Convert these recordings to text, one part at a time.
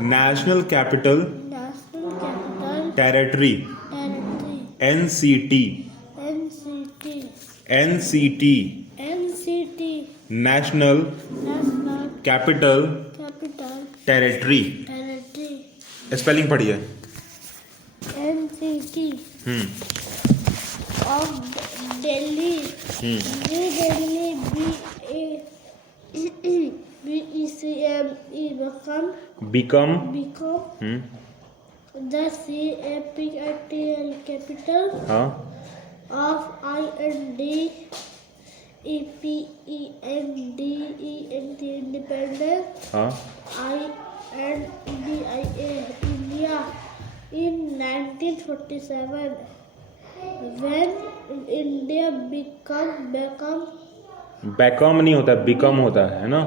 National capital national capital territory territory, NCT NCT, NCT NCT, national national capital capital territory. territory, spelling पढ़िए। NCT of Delhi, New Delhi, BECME become become the capital हाँ of independent हाँ India in 1947 when India become Beckham नहीं होता, become होता है ना।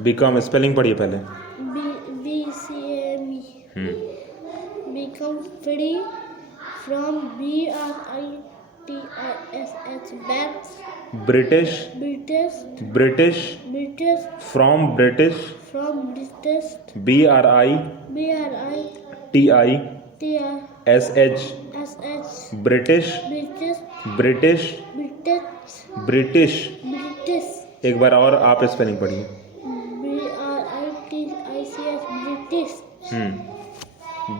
Become spelling पढ़िए पहले। BCME become free from BRITISH banks British British from British from British BRITISH TISH British British एक बार और आप स्पेलिंग पढ़िए। BRITISH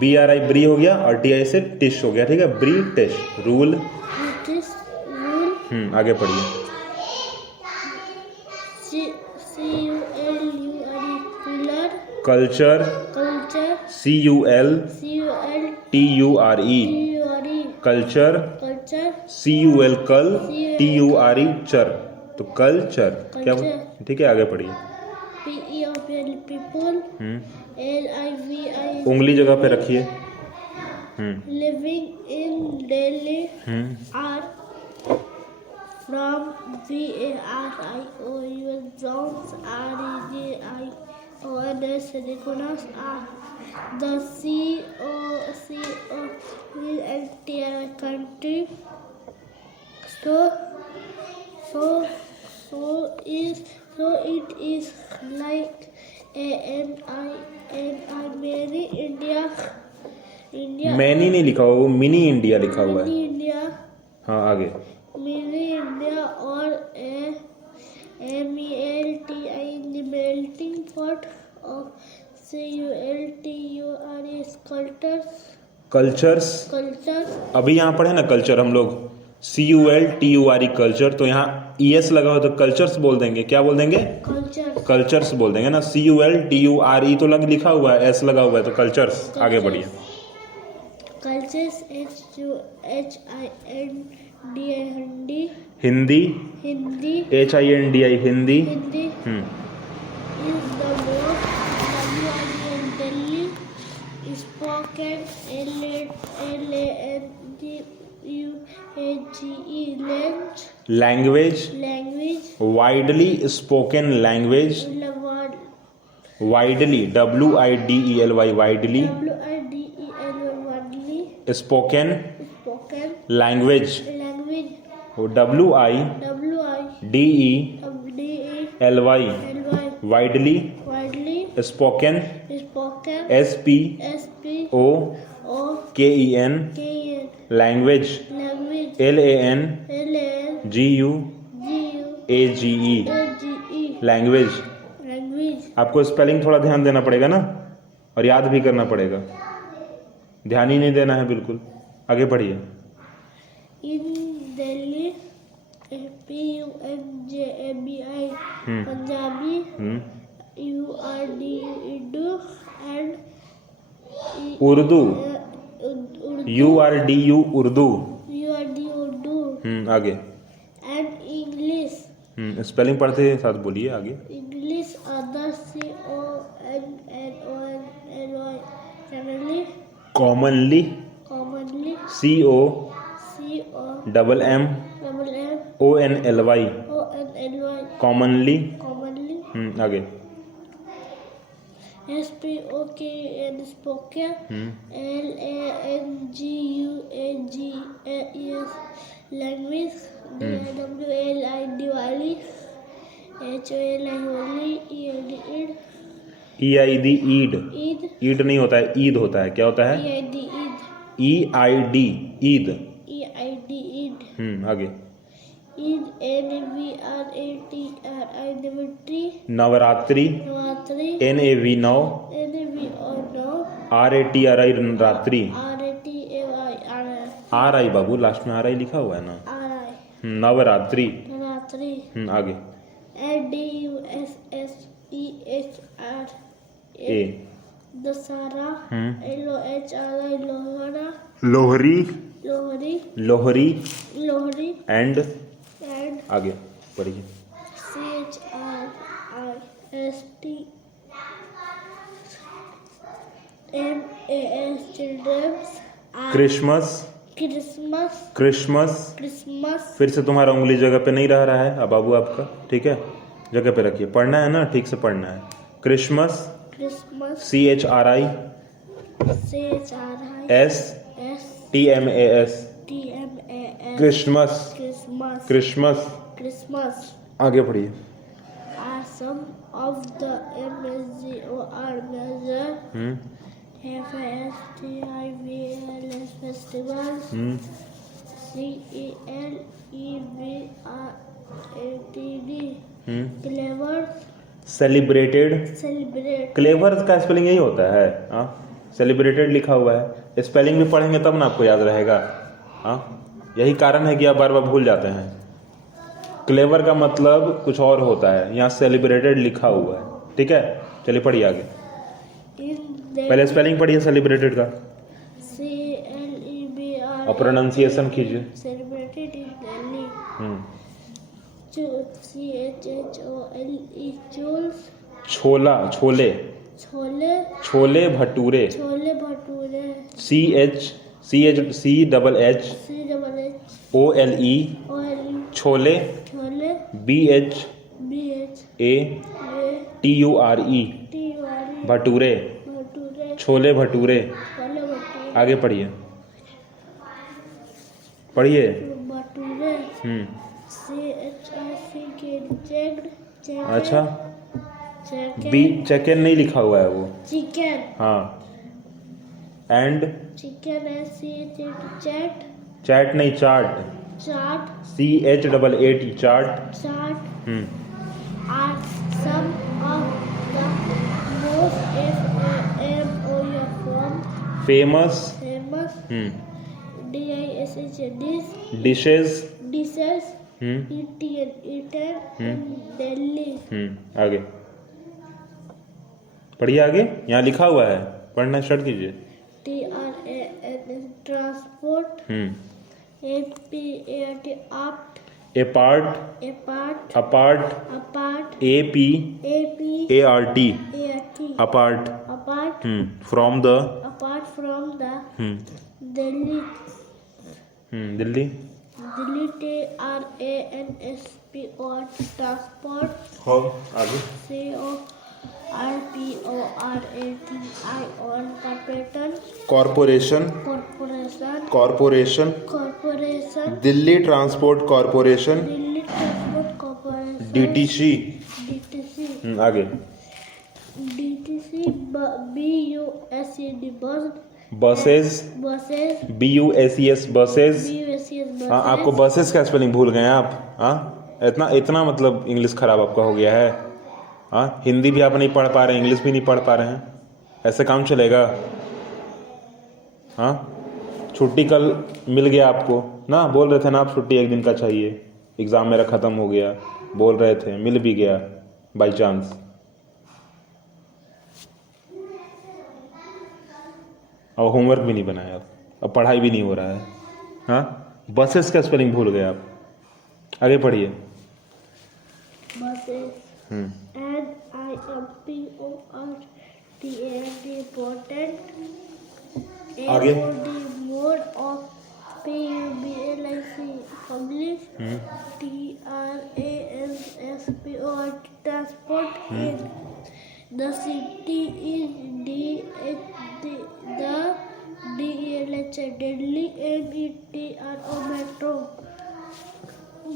BRI ब्री हो गया और TI से टिश हो गया, ठीक है। British rule. British rule आगे पढ़िए। culture CULTURE कल्चर CUL कल TURE चर, तो कल्चर क्या, ठीक है। आगे पढ़िए। people LIVI उंगली जगह पे रखिए। living in Delhi are from VARIOUS zones REGIONS recognized are the CO in entire country. So it is like ANI many India many नहीं लिखा हुआ, वो मिनी इंडिया लिखा हुआ है। mini India हाँ आगे। mini India or MELTI in the melting pot of cultures अभी यहाँ पढ़े ना कल्चर हम लोग, CULTURE कल्चर, तो यहाँ ES लगा हो तो कल्चर्स बोल देंगे। क्या बोल देंगे? कल्चर्स बोल देंगे ना। CULTURE तो लिखा हुआ है, S लगा हुआ है, तो कल्चर्स। आगे बढ़िए। Cultures Hindi HINDI Hindi is the most Delhi spoken language widely spoken language widely WIDELY widely spoken language WIDELY widely spoken SPOKEN language LANGUAGE language. आपको स्पेलिंग थोड़ा ध्यान देना पड़ेगा ना, और याद भी करना पड़ेगा। ध्यान ही नहीं देना है बिल्कुल। आगे बढ़िए। इन दिल्ली PUNJABI पंजाबी उर्दू URDU उर्दू आगे। एंड इंग्लिश स्पेलिंग पढ़ते साथ बोलिए आगे। English other CONNOLY commonly COMMONLY commonly आगे। SPOKEN spoken LANGUAGES language DIWLI Diwali HOLI Holy ED EID Eid. Eid Eid नहीं होता है, ईद होता है। क्या होता है? EID Eid EID Eid. EID Eid आगे। ईद NAVRATRI नवरात्रि नवरात्रि। नवरात्रि NAV नौ। NAV और नौ RATRI रात्रि। RATAI RI बाबू, लास्ट में RI लिखा हुआ है ना। RI नवरात्रि। नवरात्रि आगे। DUSSEHR A दशहरा LOHRI लोहरा लोहरी। लोहरी लोहरी लोहरी एंड एंड आगे पढ़िए। CHRISTMAS children's Christmas. Christmas Christmas. Christmas फिर से तुम्हारा उंगली जगह पे नहीं रह रहा है अब बाबू आपका, ठीक है? जगह पे रखिए, पढ़ना है ना, ठीक से पढ़ना है। Christmas. Christmas CHRI CHRISTMAS TMAS Christmas. Christmas Christmas. Christmas आगे पढ़िए। are some of the MSGOR major FASTIVALS festivals. CELEBRATD clever celebrated. celebrate clever का स्पेलिंग यही होता है। हाँ, सेलिब्रेटेड लिखा हुआ है, स्पेलिंग भी पढ़ेंगे तब ना आपको याद रहेगा। हाँ, यही कारण है कि आप बार बार भूल जाते हैं। क्लेवर का मतलब कुछ और होता है, यहाँ सेलिब्रेटेड लिखा हुआ है, ठीक है? चलिए पढ़िए आगे। in पहले स्पेलिंग पढ़िए सेलिब्रेटेड का CLEBR और प्रोनाउंसिएशन कीजिए। celebrated in Delhi CHHOLE chools chhola, chole. Chole chole bhature. Chole bhature CHCHH CHH OLE OLE chole. Chole BHATURE TURE bhature. Bhature chole bhature. Chole bhature आगे पढ़िए, पढ़िए। भटूरे CHIC checked अच्छा, chicken बी चिकन नहीं लिखा हुआ है वो। chicken हाँ, एंड chicken chat चैट नहीं, चाट। चाट CHAAT chaat. Chaat are some of the most famous famous dishes. dishes eaten in Delhi. आगे पढ़िए, आगे यहाँ लिखा हुआ है, पढ़ना स्टार्ट कीजिए। TRAN transport APAT apt apart. apart apart. apart APART AT apart. apart from the apart from the Delhi Delhi. Delhi TRANSPORT transport हो आगे। CORPORATION corporation. Corporation. corporation Delhi transport corporation. Delhi Transport Corporation DTC। आगे। DTC BUSED bus buses. buses BUSES buses. BUSES हाँ, आपको buses buses का spelling भूल गए आप। हाँ, इतना मतलब इंग्लिश खराब आपका हो गया है। हाँ, हिंदी भी आप नहीं पढ़ पा रहे, इंग्लिश भी नहीं पढ़ पा रहे हैं, ऐसे काम चलेगा? हाँ, छुट्टी कल मिल गया आपको ना, बोल रहे थे ना आप छुट्टी एक दिन का चाहिए, एग्ज़ाम मेरा ख़त्म हो गया, बोल रहे थे, मिल भी गया बाई चांस। और होमवर्क भी नहीं बनाया, अब पढ़ाई भी नहीं हो रहा है। हाँ, बसेस का स्पेलिंग भूल गए आप। आगे पढ़िए। buses NIMPORTANT important आगे। mode of PUBLIC publish TRANSPORT transport in the city is the DLH Delhi METRO metro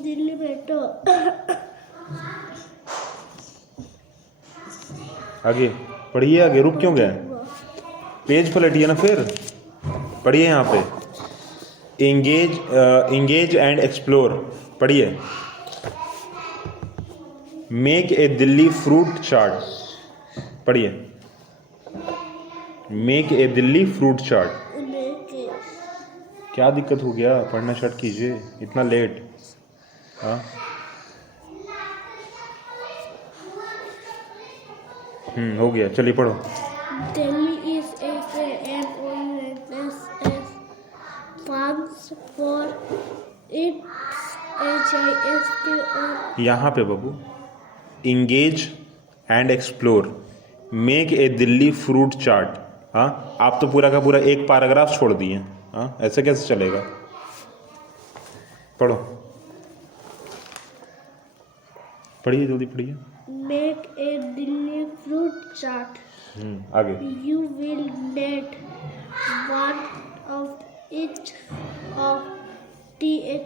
Delhi metro आगे पढ़िए आगे, रुक क्यों गए? पेज पलटिए ना फिर, पढ़िए यहाँ पे engage एंड एक्सप्लोर, पढ़िए। मेक ए दिल्ली फ्रूट चाट, पढ़िए। मेक ए दिल्ली फ्रूट चाट। क्या दिक्कत हो गया? पढ़ना स्टार्ट कीजिए, इतना लेट। हाँ हो गया, चलिए पढ़ो। Delhi is FAMOUNTSS stands for its HISTOR. यहाँ पे बाबू, engage and explore, make a Delhi fruit chaat. हाँ, आप तो पूरा का पूरा एक पैराग्राफ छोड़ दिए। हाँ, ऐसे कैसे चलेगा? पढ़ो, पढ़िए, जल्दी पढ़िए। Make a Delhi fruit chart. आगे। You will need one of each of these.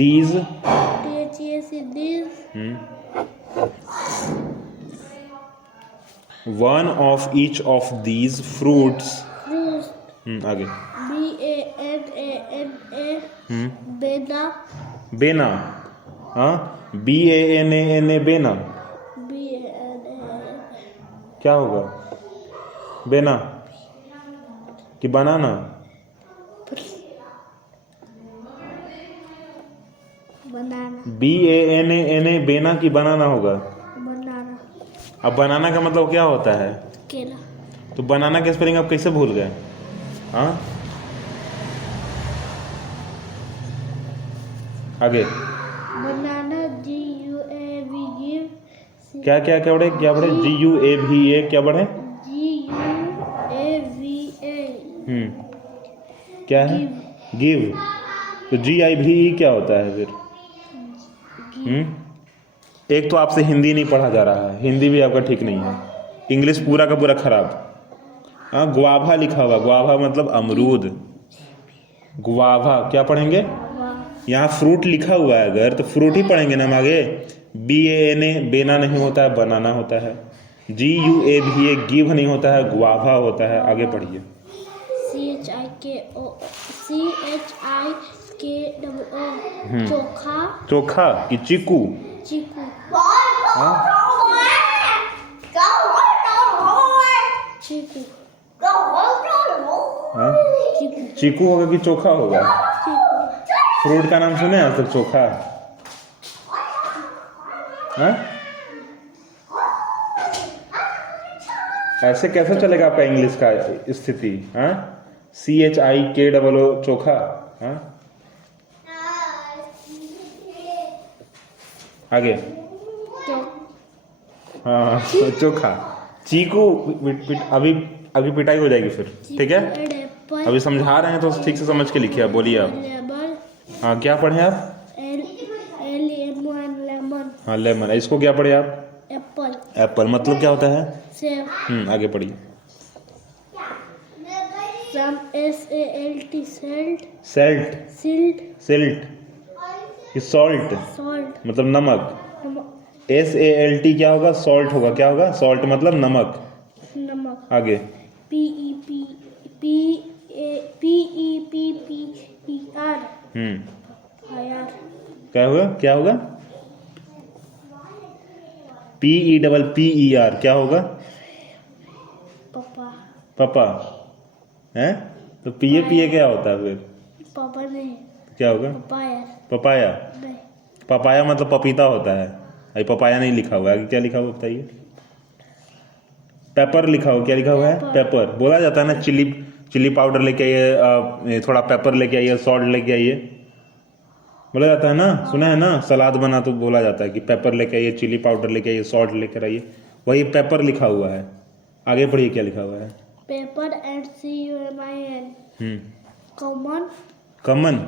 These, one of each of these fruits. fruits. आगे। BANANA. Banana. बेना, हाँ, BANANA, बेना। BANANA. क्या होगा? बेना कि बनाना? Banana. BANANA, बेना की बनाना होगा। Banana. अब बनाना का मतलब क्या होता है? केला. तो बनाना के स्पेलिंग आप कैसे भूल गए? हाँ, आगे। Banana. GUAVA. क्या क्या क्या बढ़े? क्या बढ़े? GUAVA क्या बढ़े? GUAVA. क्या है? गिव। तो GIVE क्या होता है फिर? एक तो आपसे हिंदी नहीं पढ़ा जा रहा है, हिंदी भी आपका ठीक नहीं है, इंग्लिश पूरा का पूरा खराब। हाँ, गुआभा लिखा हुआ, गुआभा मतलब अमरूद। गुआभा क्या पढ़ेंगे? यहाँ फ्रूट लिखा हुआ है, अगर तो फ्रूट ही पढ़ेंगे ना हम आगे। BANA बेना नहीं होता है, बनाना होता है। GUAVA गिव नहीं होता है, गुआभा होता है। आगे पढ़िए। CHIKO चोखा. चोखा कि चीकू? चीकू. हाँ? चीकू. हाँ? चीकू. चीकू होगा कि चोखा होगा? चीकू. फ्रूट का नाम सुने आज तक? चोखा? हाँ? ऐसे कैसे चलेगा आपका इंग्लिश का स्थिति? हाँ, CHIKO चोखा? हाँ, आगे। हाँ, चोखा। चीकू अभी अभी पिटाई हो जाएगी फिर, ठीक है? अभी समझा रहे हैं तो ठीक से समझ के लिखिए। बोलिए आप। हाँ, क्या पढ़े आप? लेमन. हाँ, लेमन। इसको क्या पढ़े आप? एप्पल. एप्पल मतलब क्या होता है? सेब. आगे पढ़िए। SALT salt. सेल्ट, सिल्ट कि सॉल्ट? Salt. मतलब नमक। SALT क्या होगा? सॉल्ट होगा। क्या होगा? सॉल्ट मतलब नमक। नमक. आगे। PEPPER. फायर. क्या होगा? क्या होगा? PEPPER क्या होगा? पापा. पापा है? तो पिए क्या होता है फिर? पापा नहीं. क्या होगा? पापाया. पपाया? नहीं. पपाया मतलब पपीता होता है। अभी पपाया नहीं लिखा हुआ है, आगे क्या लिखा हुआ बताइए? पेपर लिखा हुआ। क्या लिखा हुआ है? पेपर। बोला जाता है ना, चिली पाउडर लेके आइए, थोड़ा पेपर लेके आइए, सॉल्ट लेके आइए, बोला जाता है ना, सुना है ना? सलाद बना तो बोला जाता है कि पेपर लेके आइए, चिली पाउडर लेके आइए, सॉल्ट लेकर आइए। वही पेपर लिखा हुआ है। आगे पढ़िए क्या लिखा हुआ है? Paper and CUMIN. कॉमन. कमन।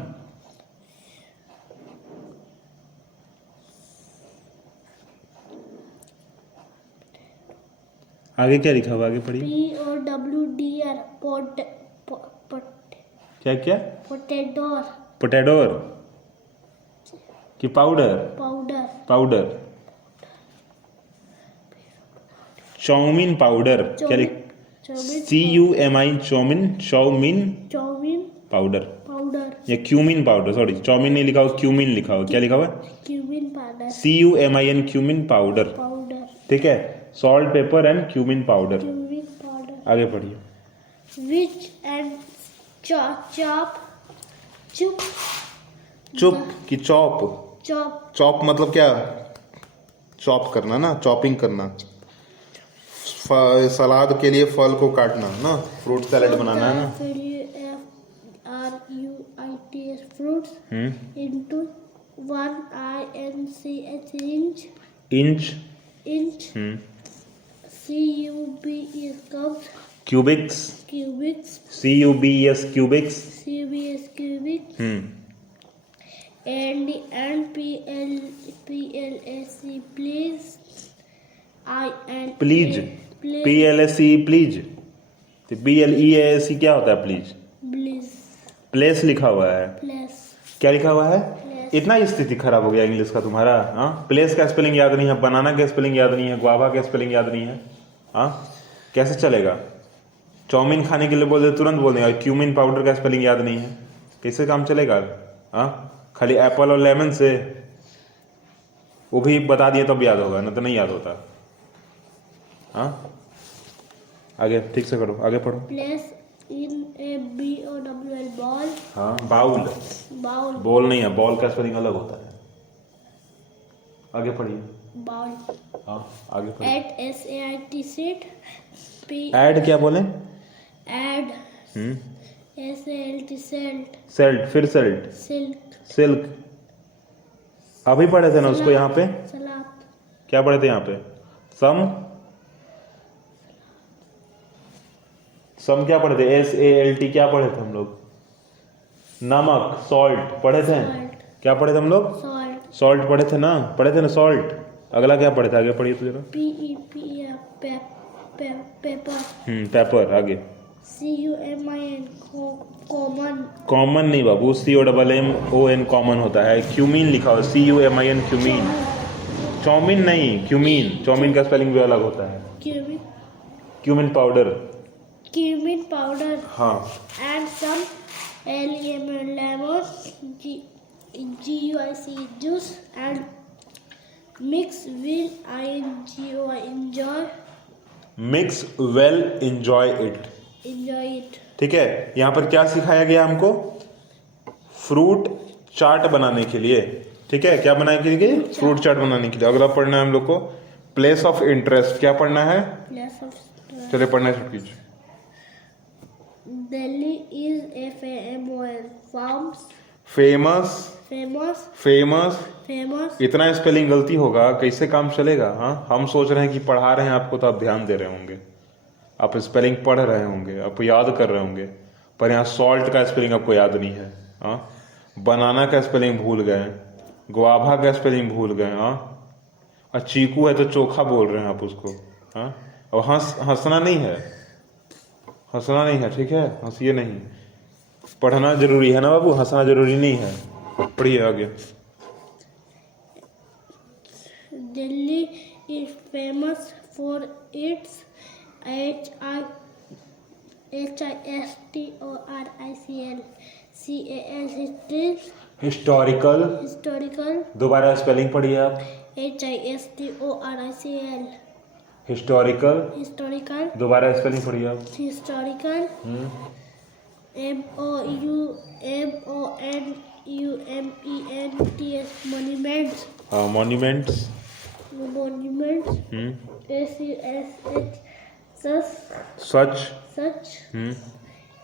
आगे क्या लिखा हुआ? आगे पढ़िए। POWDR. क्या क्या? पोटैटोर. पोटैटोर कि powder? Powder. Powder. Chowmein powder क्या लिख CUMI chowmein chowmein chowmein powder powder या क्यूमिन पाउडर, सॉरी चाउमीन नहीं लिखा हुआ, क्यूमिन लिखा हुआ। क्या लिखा हुआ? Cumin powder CUMIN cumin powder. Powder ठीक है, salt pepper and cumin powder. Cumin powder आगे पढ़िए। विच एंड चॉप चुप चुप की चॉप। चॉप चॉप मतलब क्या? चॉप करना ना, चॉपिंग करना। सलाद के लिए फल को काटना ना, फ्रूट सैलेड बनाना है ना। FRUITS fruits into 1 inch inch inch CUBs cups cubics cubics CUBS cubics CUBs cubics and PLAC please please PLSE please. तो BLEASE क्या होता है प्लीज? please प्लेस लिखा हुआ है। plus क्या लिखा हुआ है? Place. इतना स्थिति खराब हो गया इंग्लिश का तुम्हारा। हाँ, प्लेस का स्पेलिंग याद नहीं है, बनाना का स्पेलिंग याद नहीं है, गुआवा का स्पेलिंग याद नहीं है। हाँ, कैसे चलेगा? चाउमीन खाने के लिए बोल दे तुरंत बोल देंगे, क्यूमिन पाउडर का स्पेलिंग याद नहीं है, कैसे काम चलेगा? हाँ, खाली एप्पल और लेमन से वो भी बता दिए तब याद होगा, ना तो नहीं याद होता। हाँ, आगे ठीक से करो, आगे पढ़ो। place in a BOWL ball हाँ, बाउल bowl बॉल नहीं है, बॉल का स्पेलिंग अलग होता है। आगे पढ़िए। bowl हाँ, आगे पढ़िए। at SAIT sit P add क्या बोले? add SALT salt सेल्ट, फिर सेल्ट, silk सिल्क। अभी पढ़े थे ना उसको यहाँ पे। salad क्या पढ़े थे यहाँ पे? सम सम क्या पढ़े थे? SALT क्या पढ़े थे हम लोग? नमक, सॉल्ट पढ़े थे। Salt. क्या पढ़े थे हम लोग? salt सॉल्ट पढ़े थे ना, पढ़े थे ना सॉल्ट। अगला क्या पढ़े थे? आगे पढ़िए तो जरा। PEPR pepper paper. आगे CUMIN common कॉमन नहीं बाबू, COMMON कॉमन होता है। क्यूमीन लिखा हो, CUMIN क्यूमीन। चाउमीन नहीं, क्यूमीन। चाउमीन का स्पेलिंग भी अलग होता है। Cumin powder. cumin powder हाँ, and some lemon GUIC juice and mix will enjoy mix well enjoy it. it ठीक है, यहाँ पर क्या सिखाया गया हमको? फ्रूट चाट बनाने के लिए। ठीक है, क्या बनाने के लिए? फ्रूट चाट बनाने के लिए। अगला पढ़ना है हम लोग को प्लेस ऑफ इंटरेस्ट। क्या पढ़ना है? place of चलिए पढ़ना है सब। Delhi is a famous famous इतना स्पेलिंग गलती होगा, कैसे काम चलेगा? हाँ, हम सोच रहे हैं कि पढ़ा रहे हैं आपको तो आप ध्यान दे रहे होंगे, आप स्पेलिंग पढ़ रहे होंगे, आप याद कर रहे होंगे, पर यहाँ सॉल्ट का स्पेलिंग आपको याद नहीं है। हाँ, बनाना का स्पेलिंग भूल गए, गुआभा का स्पेलिंग भूल गए। हाँ, और चीकू है तो चोखा बोल रहे हैं आप उसको। हाँ, और हंसना नहीं है, हंसना नहीं है। ठीक है, हंसिए नहीं। पढ़ना जरूरी है ना बाबू, हंसना जरूरी नहीं है। पढ़िए आगे। Delhi is famous for its historical. historical दोबारा स्पेलिंग पढ़िए आप। HISTORICAL historical. historical दोबारा स्पेलिंग पढ़िए आप। historical MONUMENTS monuments हाँ, monuments. such such.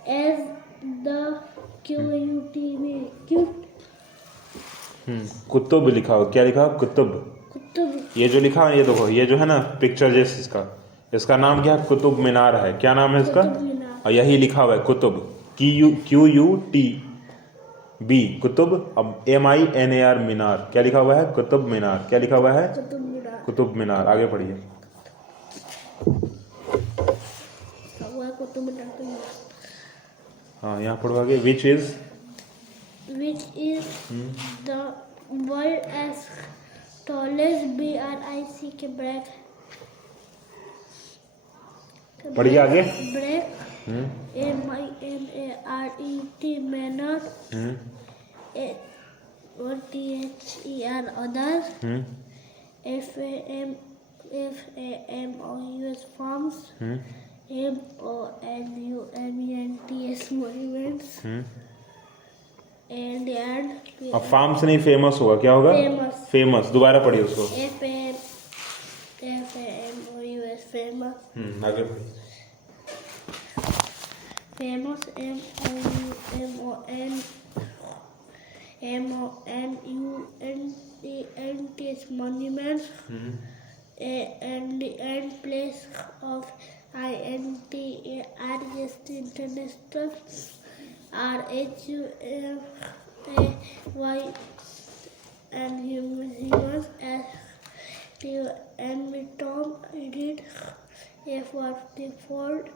as the Qutub लिखा हो। क्या लिखा हो? कुतुब। कुतुब ये जो लिखा है, ये देखो, ये जो है ना पिक्चर जैसे इसका नाम क्या है? कुतुब मीनार है। क्या नाम है इसका? कुतुब मीनार। और यही लिखा हुआ है कुतुब, QUTB कुतुब। अब MINAR मीनार। क्या लिखा हुआ है? कुतुब मीनार। क्या लिखा हुआ है? कुतुब मीनार। कुतुब मीनार। आगे पढ़िए। कुतुब मीनार तो हाँ, यहाँ पढ़ो आगे। which is the world as tallest BRIC के ब्रैक पढ़िए आगे। ब्रेक MINARET manner OTHER other FAMOUS forms MONUMENTS monuments and अब फार्म से नहीं फेमस होगा, क्या होगा? Famous. फेमस। दोबारा पढ़िए उसको। FAMOUS famous आगे पढ़िए। famous MONUMENTS monuments and place of INTAREST international RHUMAY and humans as and Tom did for default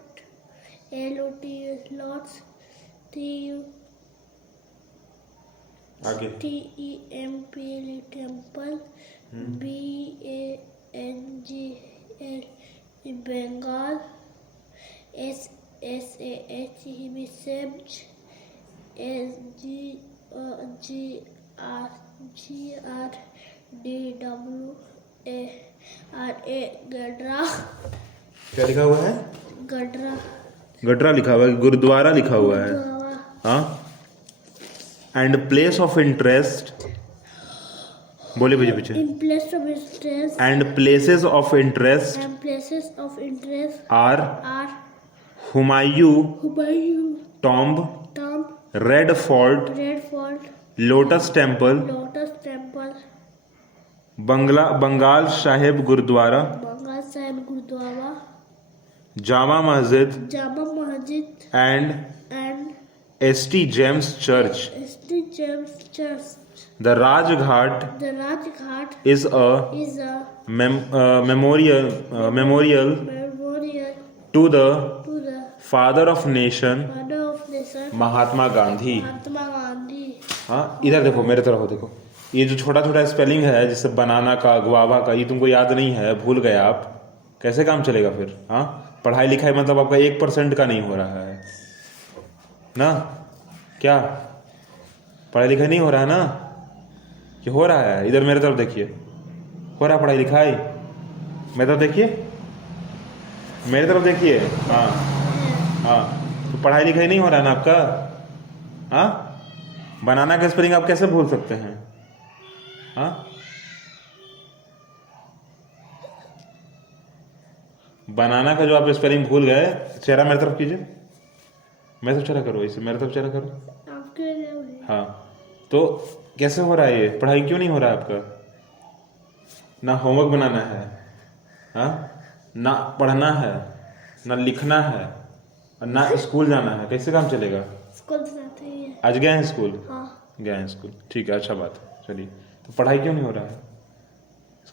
LOTS lots आगे। TEMPL temple BANGL Bengal SSAH research SGRGRDWARA Gadra. क्या लिखा हुआ है? गडरा गडरा लिखा हुआ है, गुरुद्वारा लिखा हुआ है। हाँ। एंड प्लेस ऑफ इंटरेस्ट, बोले भैया पीछे। In place of interest and places of interest and places of interest are are Humayun Humayun tomb, Tomb, red fort, Red Fort, lotus temple, Lotus Temple, Bangla Sahib Gurdwara, Bangal Sahib Gurdwara, Jama Masjid Jama Masjid and and ST James church. St. James Church. The Rajghat The Rajghat is a is a memorial memorial to the to the father of nation father of nation Mahatma Gandhi. Mahatma Gandhi. हाँ, इधर देखो, मेरे तरफ देखो। ये जो छोटा छोटा स्पेलिंग है, जैसे बनाना का, गुआवा का, ये तुमको याद नहीं है, भूल गए आप, कैसे काम चलेगा फिर? हाँ, पढ़ाई लिखाई मतलब आपका 1% का नहीं हो रहा है ना? क्या पढ़ाई लिखाई नहीं हो रहा है ना? कि हो रहा है? इधर मेरे तरफ देखिए, हो रहा है पढ़ाई लिखाई? मेरे तरफ देखिए, मेरे तरफ देखिए। हाँ हाँ, तो पढ़ाई लिखाई नहीं हो रहा है ना आपका? हाँ, बनाना का स्पेलिंग आप कैसे भूल सकते हैं? हाँ, बनाना का जो आप स्पेलिंग भूल गए। चेहरा मेरे तरफ कीजिए, मेरे तरफ चेहरा करो, इसे मेरे तरफ चेहरा करो। आपके लिए हुई। हाँ, तो कैसे हो रहा है ये? पढ़ाई क्यों नहीं हो रहा है आपका? ना होमवर्क बनाना है, हाँ, ना पढ़ना है, ना लिखना है, और ना स्कूल जाना है। कैसे काम चलेगा? स्कूल जाते ही है। आज गए हैं स्कूल? हाँ। गए हैं स्कूल, ठीक है, अच्छा बात है। चलिए, तो पढ़ाई क्यों नहीं हो रहा है?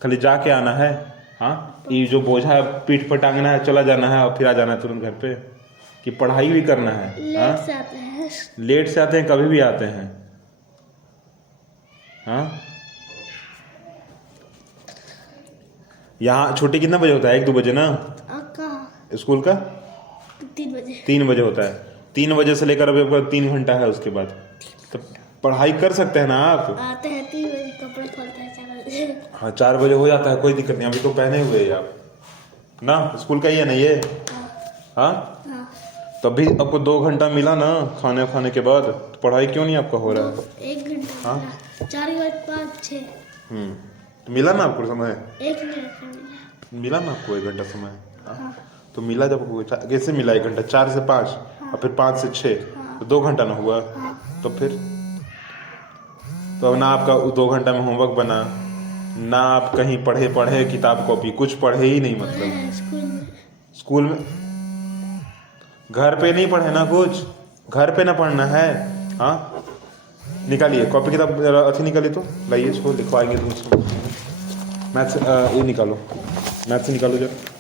खाली जाके आना है। हाँ, ये जो बोझा पीठ पर टांगना है, चला जाना है और फिर आ जाना है तुरंत घर पे, कि पढ़ाई भी करना है? हाँ, लेट से आते हैं। लेट से आते हैं, कभी भी आते हैं। हाँ, यहाँ छुट्टी कितना बजे होता है? 1-2 बजे ना कहाँ? स्कूल का? 3 बजे। 3 बजे होता है। 3 बजे से लेकर अभी आपका 3 घंटा है, उसके बाद तो पढ़ाई कर सकते हैं ना आप? आते हैं 3 बजे, कपड़े खोलते हैं 4 बजे। हाँ, 4 बजे हो जाता है, कोई दिक्कत नहीं। अभी तो पहने हुए हैं आप ना, स्कूल का ही है ना ये? हाँ, हाँ। तभी आपको 2 घंटा मिला ना खाने के बाद, तो पढ़ाई क्यों नहीं आपका हो रहा है? 1 घंटा। हाँ। 4 के बाद 5 6। तो मिला ना आपको समय? 1 मिनट मिला। मिला ना आपको 1 घंटा समय? हाँ। तो मिला जब आपको, कैसे मिला 1 घंटा? 4 से 5 और फिर 5 से 6, तो 2 घंटा ना हुआ? तो फिर तो अब ना आपका 2 घंटा में होमवर्क बना, ना आप कहीं पढ़े किताब कॉपी कुछ पढ़े ही नहीं। मतलब स्कूल में घर पे नहीं पढ़े ना, कुछ घर पे ना पढ़ना है। हाँ, निकालिए कॉपी किताब, अच्छी निकालिए तो लाइए, इसको लिखवाएंगे तुम इसको। मैथ्स ये निकालो, मैथ्स निकालो जरा।